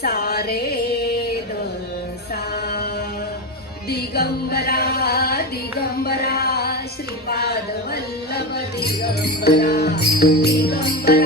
सारे दिगंबरा दिगंबरा श्रीपाद वल्लभ दिगंबरा। दिगंबरा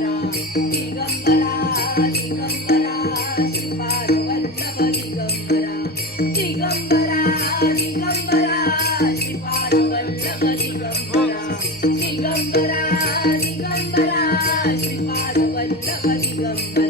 दिगंबरा दिगंबरा दिगंबरा श्रीपाद वल्लभ दिगंबरा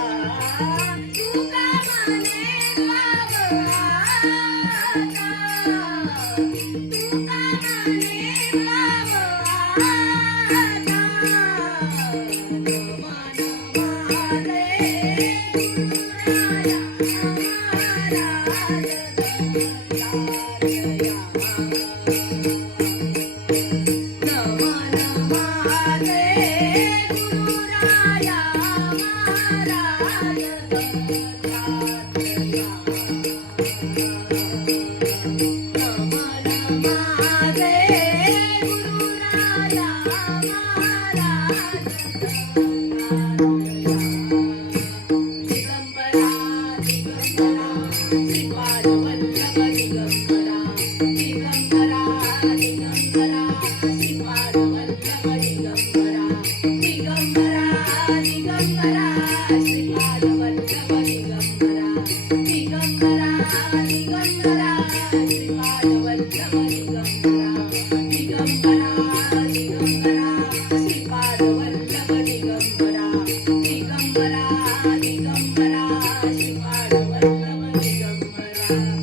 दिगंबरा